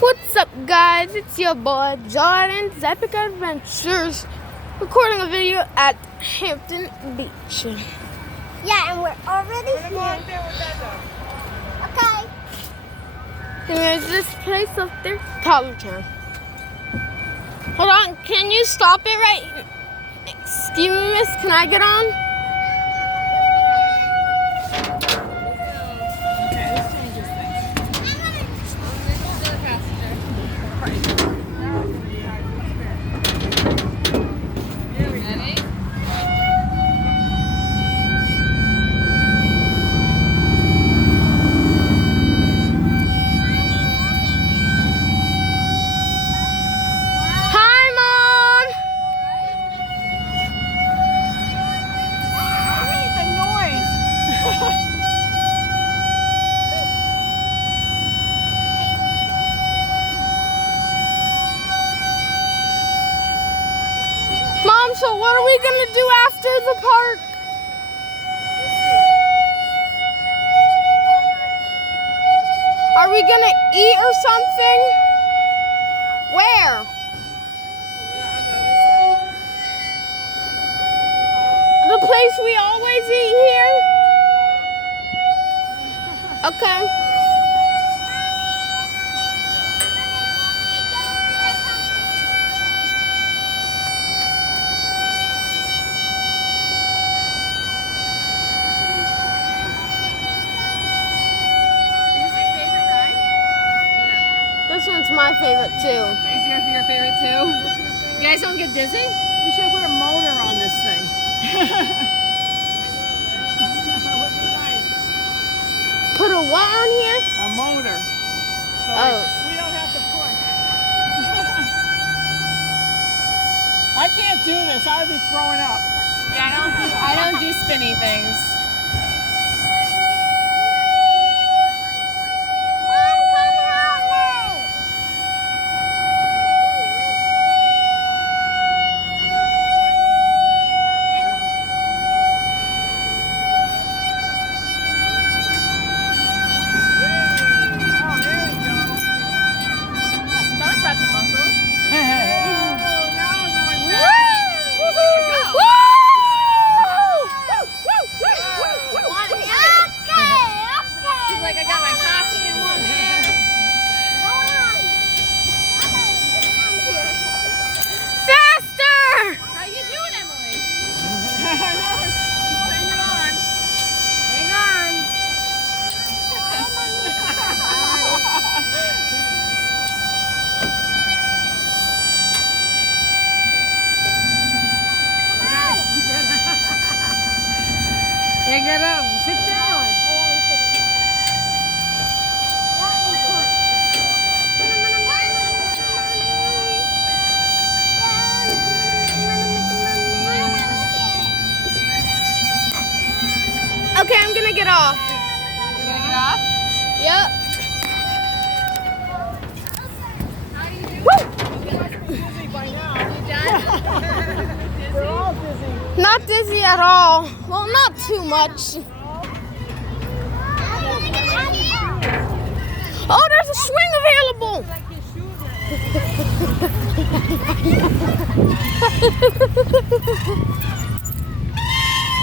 What's up, guys? It's your boy Jordan's Epic Adventures, recording a video at Hampton Beach. Yeah, and we're already here. Okay. There's this place up there, College Town. Hold on, can you stop it right? Excuse me, miss, can I get on? Mom, so what are we gonna do after the park? Are we gonna eat or something? Where? The place we always eat here? Okay. This one's my favorite too. Is your favorite too? You guys don't get dizzy? We should put a motor on this thing. That would be nice. Put a what on here? A motor. So we don't have to push. I can't do this. I would be throwing up. Yeah, I don't do spinny things. Yeah, get up. Sit down. Okay, I'm gonna get off. You gonna get off? Yep. Busy by now. You done? We're all busy. Not dizzy at all. Well, not too much. Oh, there's a swing available.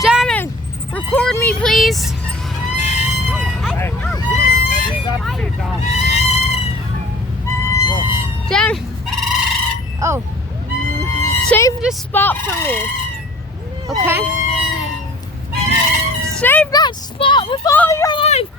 Jamin, record me, please. Jamin. Oh. Save this spot for me. Okay? Save that spot with all your life.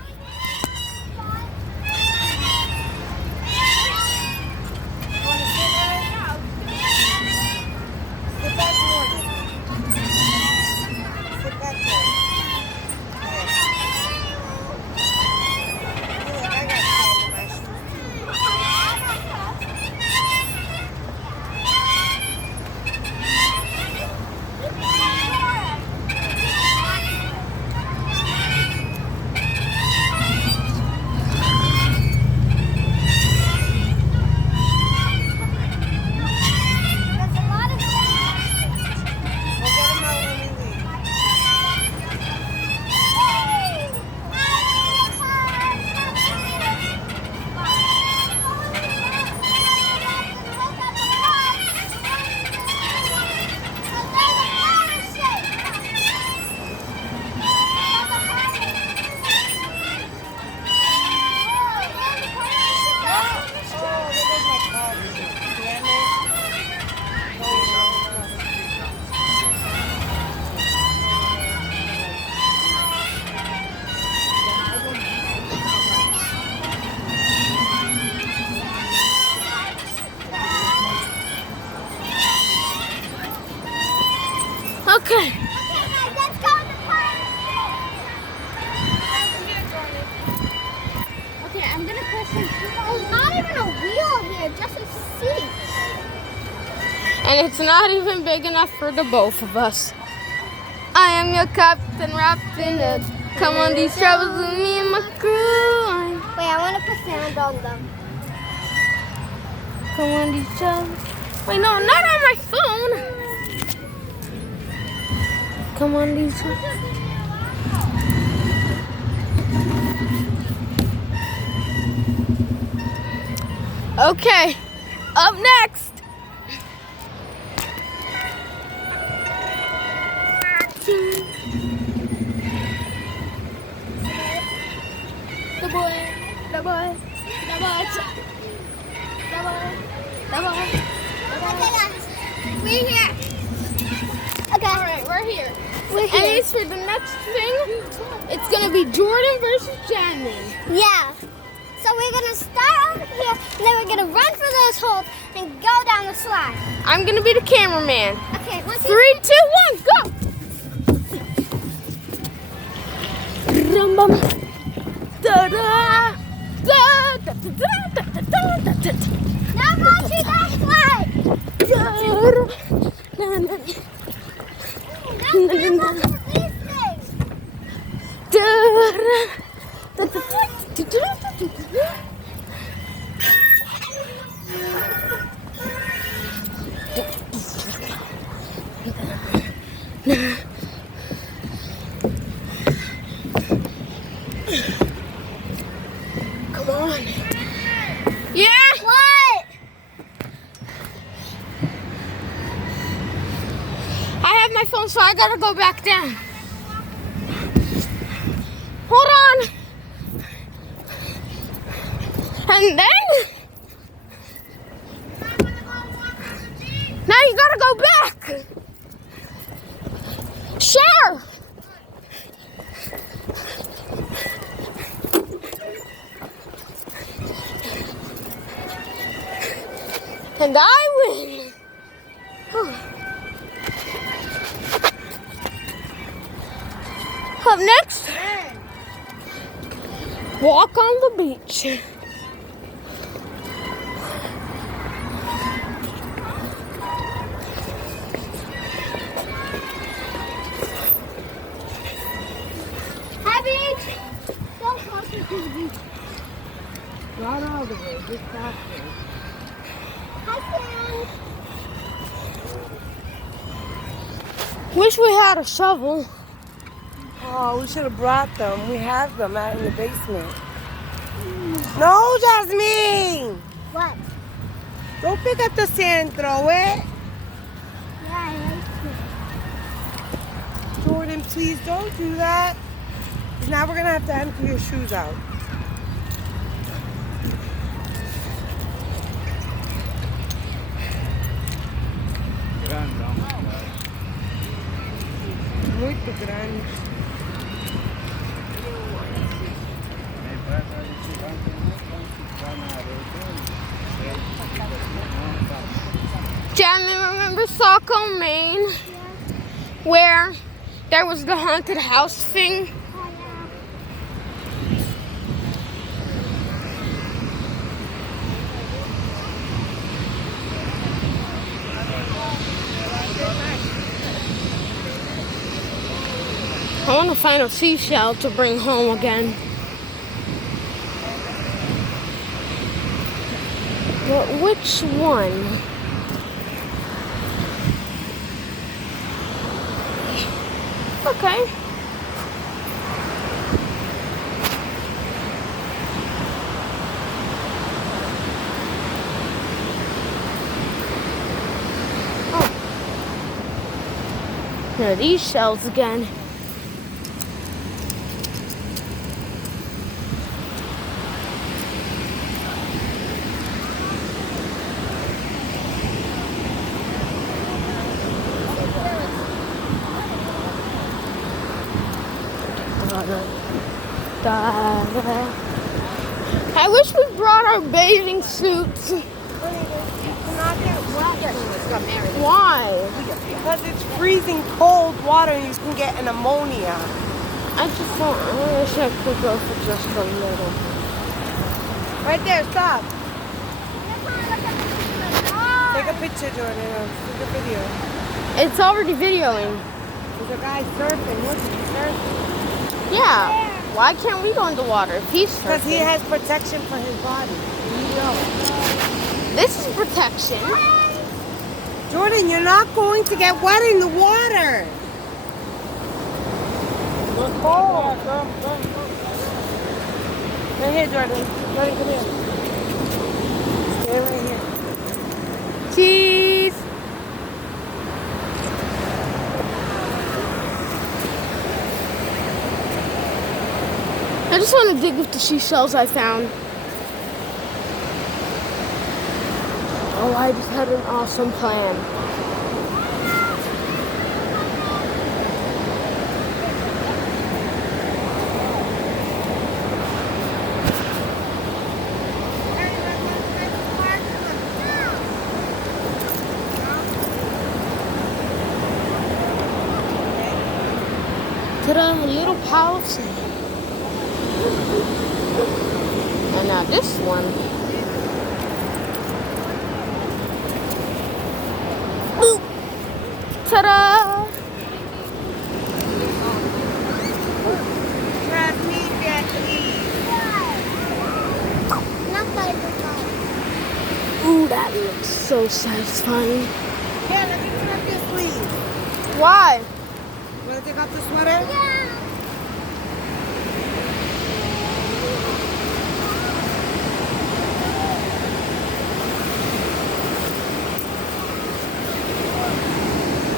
And it's not even big enough for the both of us. I am your captain, wrapped in a. Come on these travels with me and my crew. Wait, I want to put sand on them. Come on these travels. Wait, no, not on my phone. Come on these travels. Okay, up next. The boy. Okay, guys. We're here. Okay. All right, we're here. We're And here. it's for the next thing. It's gonna be Jordan versus Jasmine. Yeah. So we're going to start over here, and then we're going to run for those holes and go down the slide. I'm gonna be the cameraman. Okay, 3, 2, 1, go! Rum, bum. Da, da, da, da, da, da, da, da, da, da. Now go to that slide. Now go to these things. Come on. Yeah? What? I have my phone, so I gotta go back down. Hold on. And then, now you gotta go back. Sure. And I win. Up next, walk on the beach. Hi, beach. Don't close to the beach. Not all the way, just halfway. Hi, friends. Wish we had a shovel. Oh, we should have brought them. We have them out in the basement. No, Jasmine! What? Don't pick up the sand and throw it. Yeah, I like it. Jordan, please don't do that. 'Cause now we're going to have to empty your shoes out. Muito grande. Jasmine, remember Saco, Maine? Where there was the haunted house thing? I want to find a seashell to bring home again. But which one? Okay. Oh. No, these shells again. I wish we brought our bathing suits. Why? Because it's freezing cold water and you can get an ammonia. I wish I could go for just a little. Right there, stop. Take a picture. picture, Jordan. See the video. It's already videoing. There's a guy surfing. Look, he's surfing. Yeah. Why can't we go in the water if he's Because he surfing? has protection for his body. You know. This is protection. Jordan, you're not going to get wet in the water. Come, come. Right here, Jordan. Jordan, come here. Stay right here. Cheese. I just want to dig with the seashells I found. Oh, I just had an awesome plan. Ta-da, a little pile of sand. And now this one. Boop. Ta-da! Not by the phone. Ooh, that looks so satisfying. Here, let me put up your sleeve. Why? You want to take off the sweater? Yeah.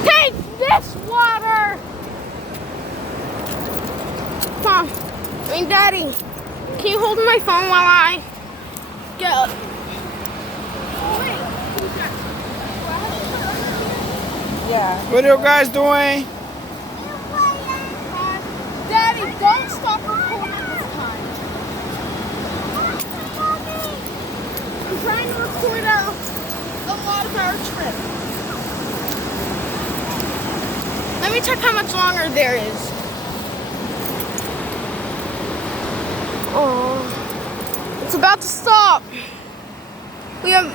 Take this water! Mom, Daddy, can you hold my phone while I get... Yeah. What are you guys doing? Daddy, don't stop recording this time. I'm trying to record a lot of our trip. Let me check how much longer there is. Oh, it's about to stop. We have